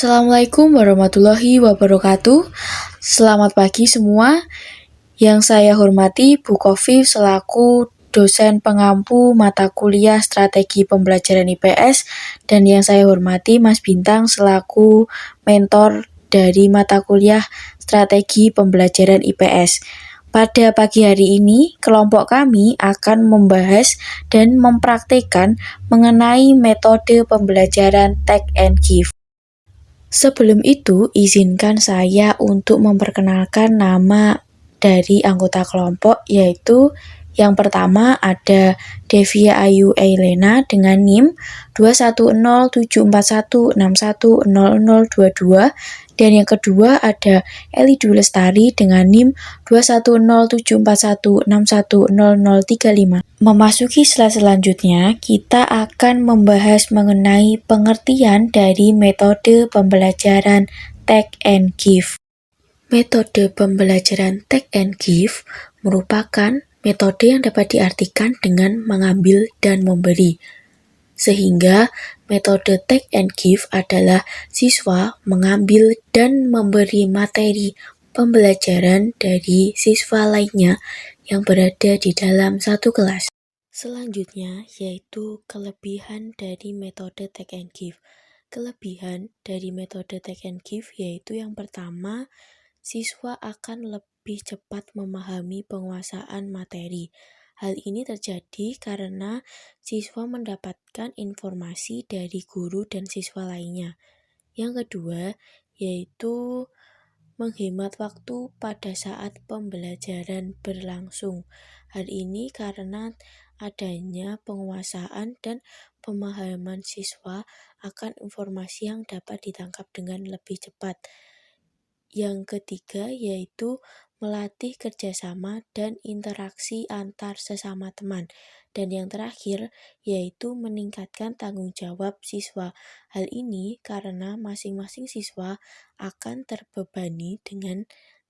Assalamualaikum warahmatullahi wabarakatuh. Selamat pagi semua. Yang saya hormati Bu Kofi selaku dosen pengampu mata kuliah strategi pembelajaran IPS, dan yang saya hormati Mas Bintang selaku mentor dari mata kuliah strategi pembelajaran IPS. Pada pagi hari ini, kelompok kami akan membahas dan mempraktikkan mengenai metode pembelajaran Take and Give. Sebelum itu, izinkan saya untuk memperkenalkan nama dari anggota kelompok, yaitu yang pertama ada Devia Ayu Ailena dengan NIM 2107416100022, dan yang kedua ada Eli Dwi Lestari dengan NIM 2107416100035. Memasuki slide selanjutnya, kita akan membahas mengenai pengertian dari metode pembelajaran Take and Give. Metode pembelajaran Take and Give merupakan metode yang dapat diartikan dengan mengambil dan memberi. Sehingga metode Take and Give adalah siswa mengambil dan memberi materi pembelajaran dari siswa lainnya yang berada di dalam satu kelas. Selanjutnya yaitu kelebihan dari metode Take and Give. Kelebihan dari metode Take and Give yaitu yang pertama, siswa akan lebih cepat memahami penguasaan materi. Hal ini terjadi karena siswa mendapatkan informasi dari guru dan siswa lainnya. Yang kedua, yaitu menghemat waktu pada saat pembelajaran berlangsung. Hal ini karena adanya penguasaan dan pemahaman siswa akan informasi yang dapat ditangkap dengan lebih cepat. Yang ketiga yaitu melatih kerjasama dan interaksi antar sesama teman. Dan yang terakhir yaitu meningkatkan tanggung jawab siswa. Hal ini karena masing-masing siswa akan terbebani dengan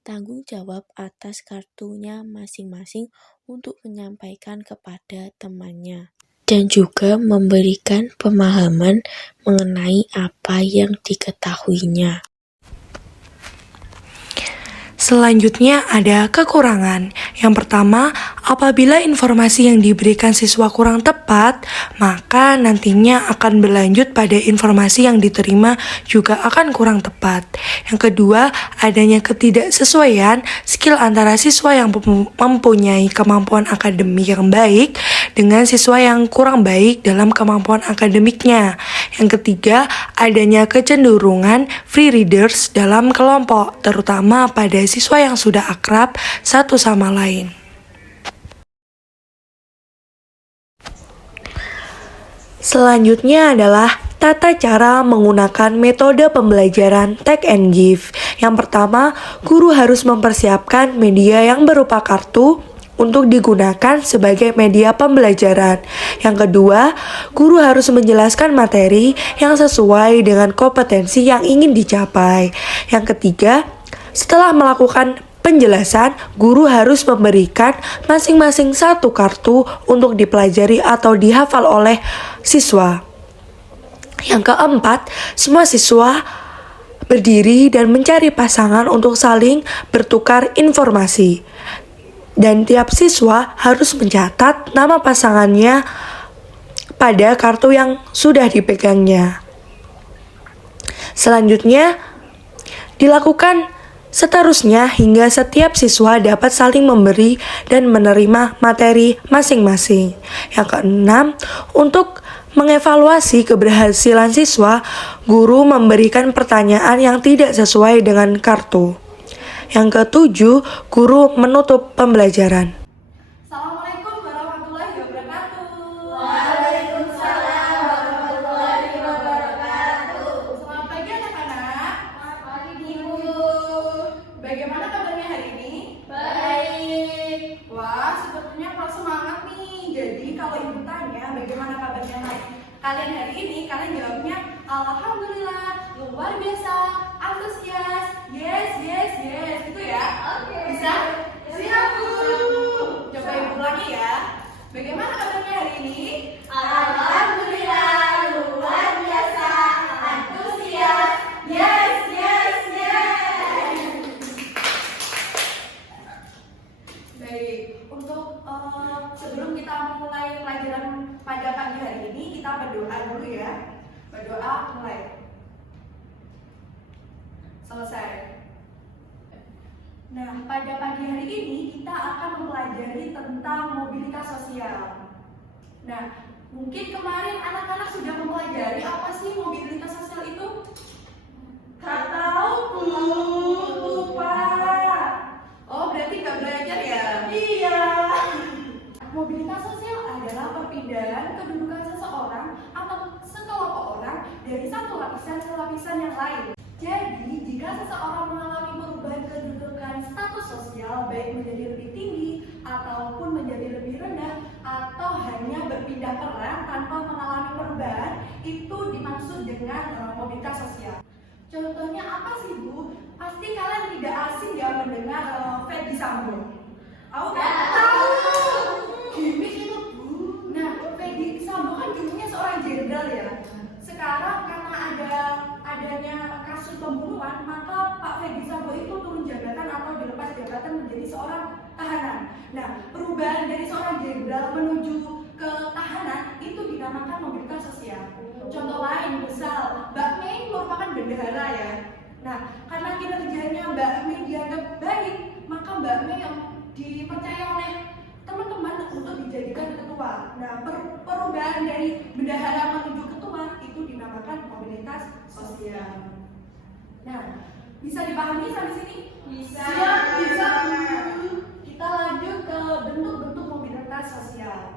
tanggung jawab atas kartunya masing-masing untuk menyampaikan kepada temannya. Dan juga memberikan pemahaman mengenai apa yang diketahuinya. Selanjutnya ada kekurangan. Yang pertama, apabila informasi yang diberikan siswa kurang tepat, maka nantinya akan berlanjut pada informasi yang diterima juga akan kurang tepat. Yang kedua, adanya ketidaksesuaian skill antara siswa yang mempunyai kemampuan akademik yang baik dengan siswa yang kurang baik dalam kemampuan akademiknya. Yang ketiga, adanya kecenderungan free readers dalam kelompok, terutama pada siswa yang sudah akrab satu sama lain. Selanjutnya adalah tata cara menggunakan metode pembelajaran Take and Give. Yang pertama, guru harus mempersiapkan media yang berupa kartu untuk digunakan sebagai media pembelajaran. Yang kedua, guru harus menjelaskan materi yang sesuai dengan kompetensi yang ingin dicapai. Yang ketiga, setelah melakukan penjelasan, guru harus memberikan masing-masing satu kartu untuk dipelajari atau dihafal oleh siswa. Yang keempat, semua siswa berdiri dan mencari pasangan untuk saling bertukar informasi. Dan tiap siswa harus mencatat nama pasangannya pada kartu yang sudah dipegangnya. Selanjutnya, dilakukan seterusnya hingga setiap siswa dapat saling memberi dan menerima materi masing-masing. Yang keenam, untuk mengevaluasi keberhasilan siswa, guru memberikan pertanyaan yang tidak sesuai dengan kartu. Yang ketujuh, guru menutup pembelajaran. Assalamualaikum warahmatullahi wabarakatuh. Waalaikumsalam warahmatullahi wabarakatuh. Selamat pagi anak-anak. Selamat pagi Ibu. Bagaimana kabarnya hari ini? Baik. Wah, sepertinya Pak semangat nih. Jadi kalau Ibu tanya bagaimana kabarnya kalian hari ini, kalian jawabnya alhamdulillah, luar biasa, antusias, yes, gitu ya? Oke. Bisa? Siap Bu. Coba Ibu ulangi ya. Bagaimana kabarnya hari ini? Alhamdulillah, luar biasa, antusias, yes. Baik, untuk sebelum kita mulai pelajaran pada pagi hari ini, kita berdoa dulu ya. Berdoa mulai. Selesai. Nah, pada pagi hari ini kita akan mempelajari tentang mobilitas sosial. Nah, mungkin kemarin anak-anak sudah mempelajari apa sih mobilitas sosial itu? Gak tahu, Bu. Lupa. Oh, berarti nggak belajar ya? Iya. Mobilitas sosial adalah perpindahan kedudukan seseorang atau sekelompok orang dari satu lapisan ke lapisan yang lain. Jadi, jika seseorang mengalami perubahan kedudukan status sosial, baik menjadi lebih tinggi ataupun menjadi lebih rendah, atau hanya berpindah peran tanpa mengalami perubahan, itu dimaksud dengan mobilitas sosial. Contohnya apa sih, Bu? Pasti kalian tidak asing ya mendengar Ferdy Sambo. Tahu kan? Tahu. Gimik itu, Bu. Nah, Ferdy Sambo kan dulunya seorang jenderal ya. Sekarang karena adanya kasus pembunuhan, maka Pak Ferdy Sambo itu turun jabatan atau dilepas jabatan menjadi seorang tahanan. Nah, perubahan dari seorang jenderal menuju ke tahanan itu dinamakan mobilitas sosial. Contoh lain, misal Mbak Mei merupakan bendahara ya. Nah, karena kinerjanya Mbak Mei dianggap baik, maka Mbak Mei yang dipercaya oleh teman-teman untuk dijadikan ketua. Nah, perubahan dari bendahara menuju ketua itu dinamakan mobilitas sosial. Nah, bisa dipahami sampai sini? Bisa. Bisa. Kita lanjut ke bentuk-bentuk mobilitas sosial.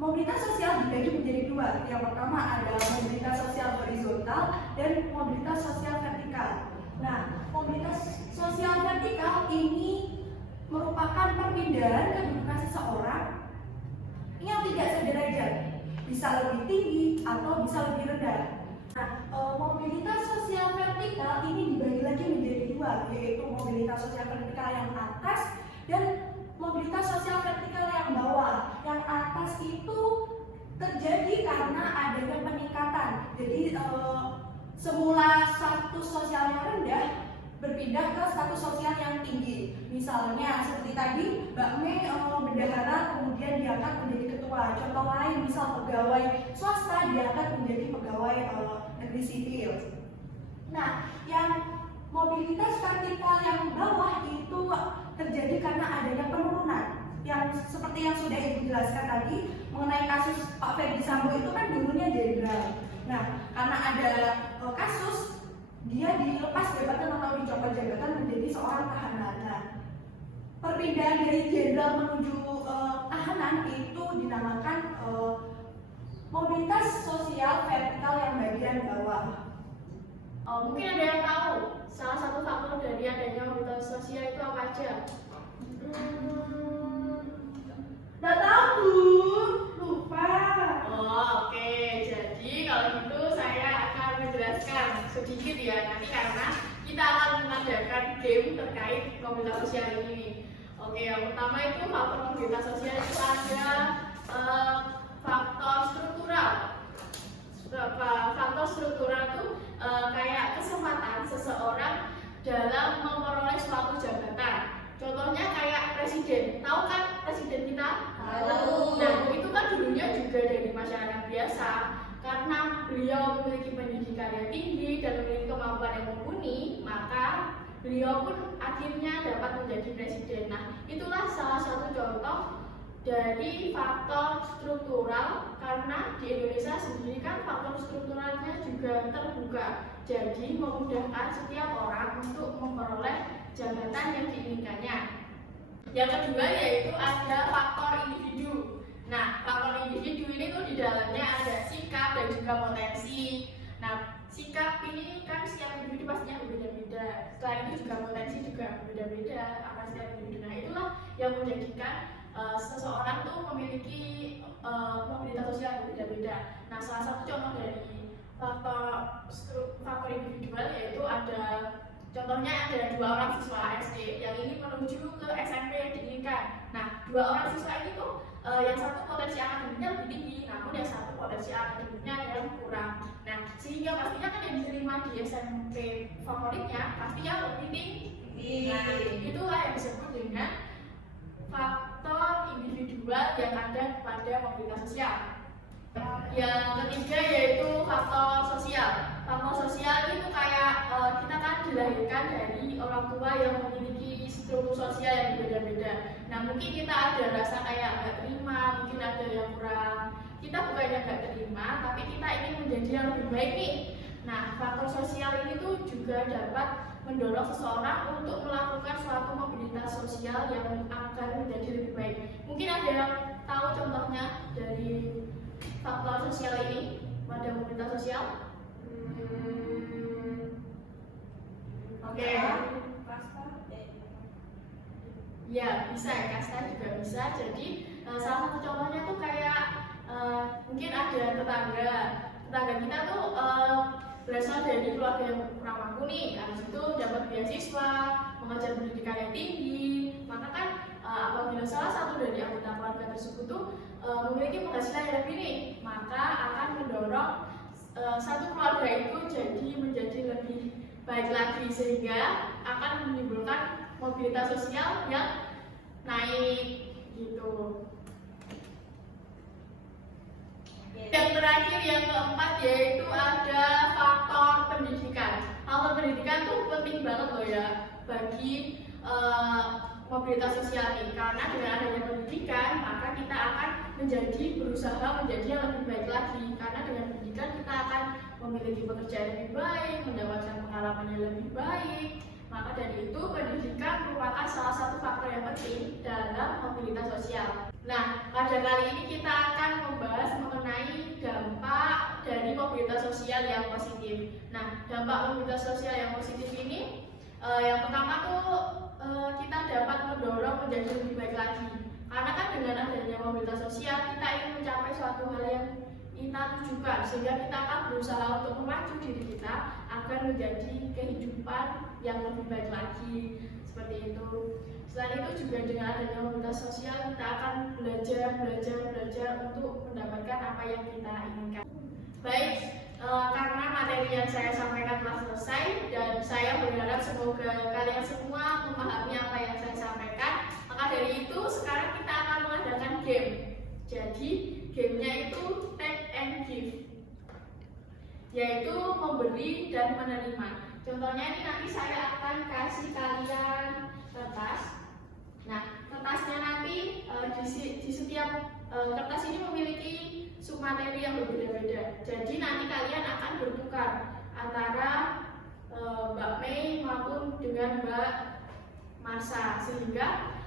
Mobilitas sosial dibagi menjadi dua. Yang pertama adalah mobilitas sosial horizontal dan mobilitas sosial vertikal. Nah, mobilitas sosial vertikal ini merupakan perpindahan kedudukan seseorang yang tidak sederajat, bisa lebih tinggi atau bisa lebih rendah. Nah, mobilitas sosial vertikal ini dibagi lagi menjadi dua, yaitu mobilitas sosial vertikal yang atas dan mobilitas sosial vertikal yang bawah. Yang atas itu terjadi karena adanya peningkatan. Jadi semula status sosial yang rendah berpindah ke status sosial yang tinggi. Misalnya seperti tadi Mbak Mei bendahara kemudian diangkat menjadi ketua. Contoh lain misal pegawai swasta diangkat menjadi pegawai negeri sipil. Nah, yang mobilitas vertikal yang bawah itu terjadi karena adanya penurunan. Yang seperti yang sudah Ibu jelaskan tadi mengenai kasus Pak Ferdy Sambo itu kan dulunya jenderal. Nah, karena ada kasus dia dilepas jabatan atau dicopot jabatan menjadi seorang tahanan. Nah, perpindahan dari jenderal menuju tahanan itu dinamakan mobilitas sosial vertikal yang bagian bawah. Mungkin ada yang tahu salah satu faktor dari adanya mobilitas sosial itu apa aja? Nggak tahu, lupa. Oke. Jadi kalau gitu saya akan menjelaskan sedikit ya nanti karena kita akan mengadakan game terkait mobilitas sosial ini. Oke, yang pertama itu faktor mobilitas sosial itu ada faktor struktural. Faktor struktural itu kayak kesempatan seseorang dalam memperoleh suatu jabatan. Contohnya kayak presiden, tahu kan presiden kita? Tahu. Nah, itu kan dulunya juga dari masyarakat biasa. Karena beliau memiliki pendidikan yang tinggi dan memiliki kemampuan yang mumpuni, maka beliau pun akhirnya dapat menjadi presiden. Nah, itulah salah satu contoh dari faktor struktural, karena di Indonesia sendiri kan faktor strukturalnya juga terbuka, jadi memudahkan setiap orang untuk memperoleh jabatan yang diinginkannya. Yang kedua yaitu ada faktor individu. Nah, faktor individu ini tuh di dalamnya ada sikap dan juga potensi. Nah, sikap ini kan setiap individu pastinya berbeda-beda. Selain itu juga potensi juga berbeda-beda apa setiap individu. Nah, itulah yang menjadikan seseorang tuh memiliki mobilitas sosial yang berbeda-beda. Nah, salah satu contoh dari faktor individual yaitu ada contohnya ada 2 orang siswa SD yang ini menuju ke SMP yang diinginkan. Nah, 2 orang siswa ini tuh yang satu potensi akademiknya lebih tinggi, namun yang satu potensi akademiknya yang kurang. Nah, sehingga pastinya kan yang diterima di SMP favoritnya pasti yang lebih tinggi. Nah, itulah yang disebut dengan Yang ketiga yaitu faktor sosial. Faktor sosial itu kayak kita kan dilahirkan dari orang tua yang memiliki struktur sosial yang berbeda-beda. Nah mungkin kita ada rasa kayak nggak terima, mungkin ada yang kurang. Kita bukannya nggak terima, tapi kita ingin menjadi yang lebih baik nih. Nah faktor sosial ini tuh juga dapat mendorong seseorang untuk melakukan suatu mobilitas sosial yang akan menjadi lebih baik. Mungkin ada yang tahu contohnya dari faktor sosial ini pada mobilitas sosial? Oke. Ya bisa, kasta juga bisa. Jadi salah satu contohnya tuh kayak mungkin ada tetangga kita tuh berasal dari keluarga yang kurang mampu nih, habis itu dapat beasiswa, mengajar pendidikan yang tinggi, maka kan apabila salah satu dari anggota keluarga tersebut tuh memiliki penghasilan yang lebih nih, maka akan mendorong satu keluarga itu menjadi lebih baik lagi, sehingga akan menimbulkan mobilitas sosial yang naik gitu. Yang terakhir, yang keempat, yaitu ada faktor pendidikan. Faktor pendidikan tuh penting banget loh ya bagi mobilitas sosial ini, karena dengan adanya pendidikan maka kita akan berusaha menjadi yang lebih baik lagi, karena dengan pendidikan kita akan memiliki pekerjaan yang lebih baik, mendapatkan pengalaman yang lebih baik. Maka dari itu pendidikan merupakan salah satu faktor yang penting dalam mobilitas sosial. Nah, pada kali ini kita akan membahas mengenai dampak dari mobilitas sosial yang positif. Nah, dampak mobilitas sosial yang positif ini yang pertama tuh kita dapat mendorong menjadi lebih baik lagi. Karena kan dengan adanya mobilitas sosial kita ingin mencapai suatu hal yang kita tujukan, sehingga kita akan berusaha untuk memacu diri kita agar menjadi kehidupan yang lebih baik lagi, seperti itu. Selain itu juga dengan adanya mobilitas sosial kita akan belajar untuk mendapatkan apa yang kita inginkan. Baik, karena materi yang saya sampaikan telah selesai dan saya berharap semoga kalian semua memahami apa yang saya sampaikan. Maka dari itu sekarang kita akan mengadakan game. Jadi gamenya itu take and give, yaitu memberi dan menerima. Contohnya ini nanti saya akan kasih kalian kertas. Nah, kertasnya nanti di setiap kertas ini memiliki submateri yang berbeda-beda. Jadi nanti kalian akan bertukar antara Mbak Mei maupun dengan Mbak Marsha, sehingga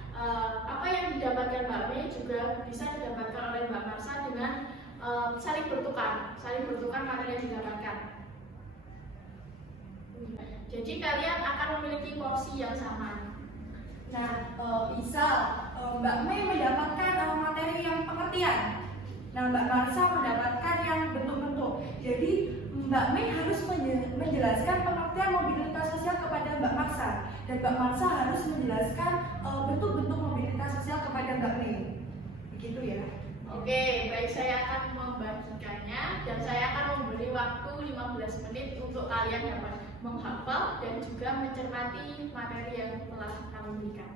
apa yang didapatkan Mbak Mei juga bisa didapatkan oleh Mbak Marsha dengan saling bertukar materi yang didapatkan. Jadi kalian akan memiliki porsi yang sama. Nah, misal Mbak Mei mendapatkan materi yang pengertian. Nah, Mbak Marsha mendapatkan yang bentuk-bentuk. Jadi Mbak Mei harus menjelaskan pengertian mobilitas sosial kepada Mbak Marsha, dan Mbak Marsha harus menjelaskan bentuk-bentuk mobilitas sosial kepada Mbak Mei. Begitu ya. Oke, baik, saya akan membagikannya dan saya akan memberi waktu 15 menit untuk kalian dapat menghafal dan juga mencermati materi yang telah kami berikan.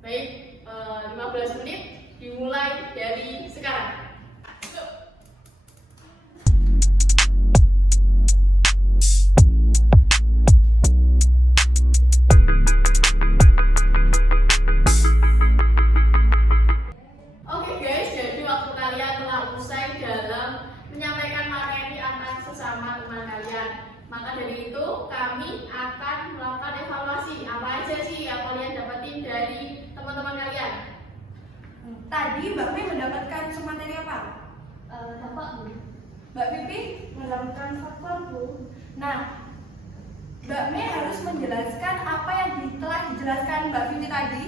Baik, 15 menit dimulai dari sekarang. Oke guys, jadi waktu kalian telah usai dalam menyampaikan materi antar sesama teman kalian. Maka dari itu kami akan melakukan evaluasi apa aja sih yang kalian dapatin dari teman-teman kalian. Tadi Mbak Mei mendapatkan materi apa? Dampak Bu. Mbak Pipi mendapatkan faktor Bu. Nah, Mbak Mei harus menjelaskan apa yang telah dijelaskan Mbak Pipi tadi.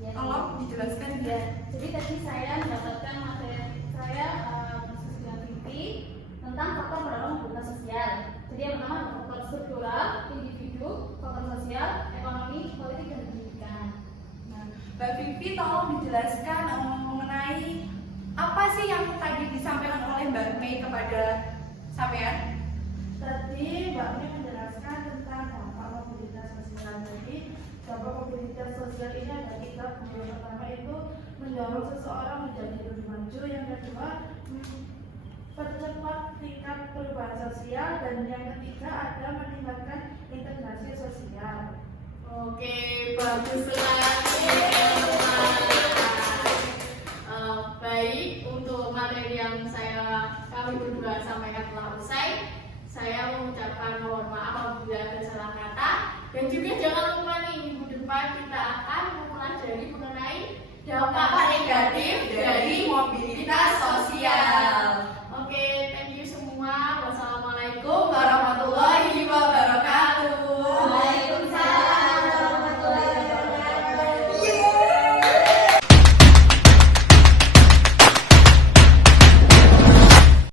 Ya, Tolong dijelaskan. ya. Jadi tadi saya mendapatkan materi saya khusus dengan Pipi tentang faktor pendorong mobilitas sosial. Jadi yang pertama ada faktor struktural, individu, faktor sosial, ekonomi, politik, dan pendidikan. Nah, Mbak Pipi tolong dijelaskan mengenai apa sih yang tadi disampaikan oleh Mbak Mei kepada sampean? Tadi Mbak Mi menjelaskan tentang dampak mobilitas sosial. Jadi dampak mobilitas sosial ini ada tiga. Yang pertama itu mendorong seseorang menjadi lebih maju. Yang kedua percepat tingkat perubahan sosial, dan yang ketiga ada meningkatkan integrasi sosial. Oke, bagus sekali. Baik, untuk materi yang kami berdua sampaikan telah usai. Saya mengucapkan mohon maaf apabila ada salah kata, dan juga jangan lupa nih, minggu depan kita akan mempelajari mengenai dampak negatif dari mobilitas sosial.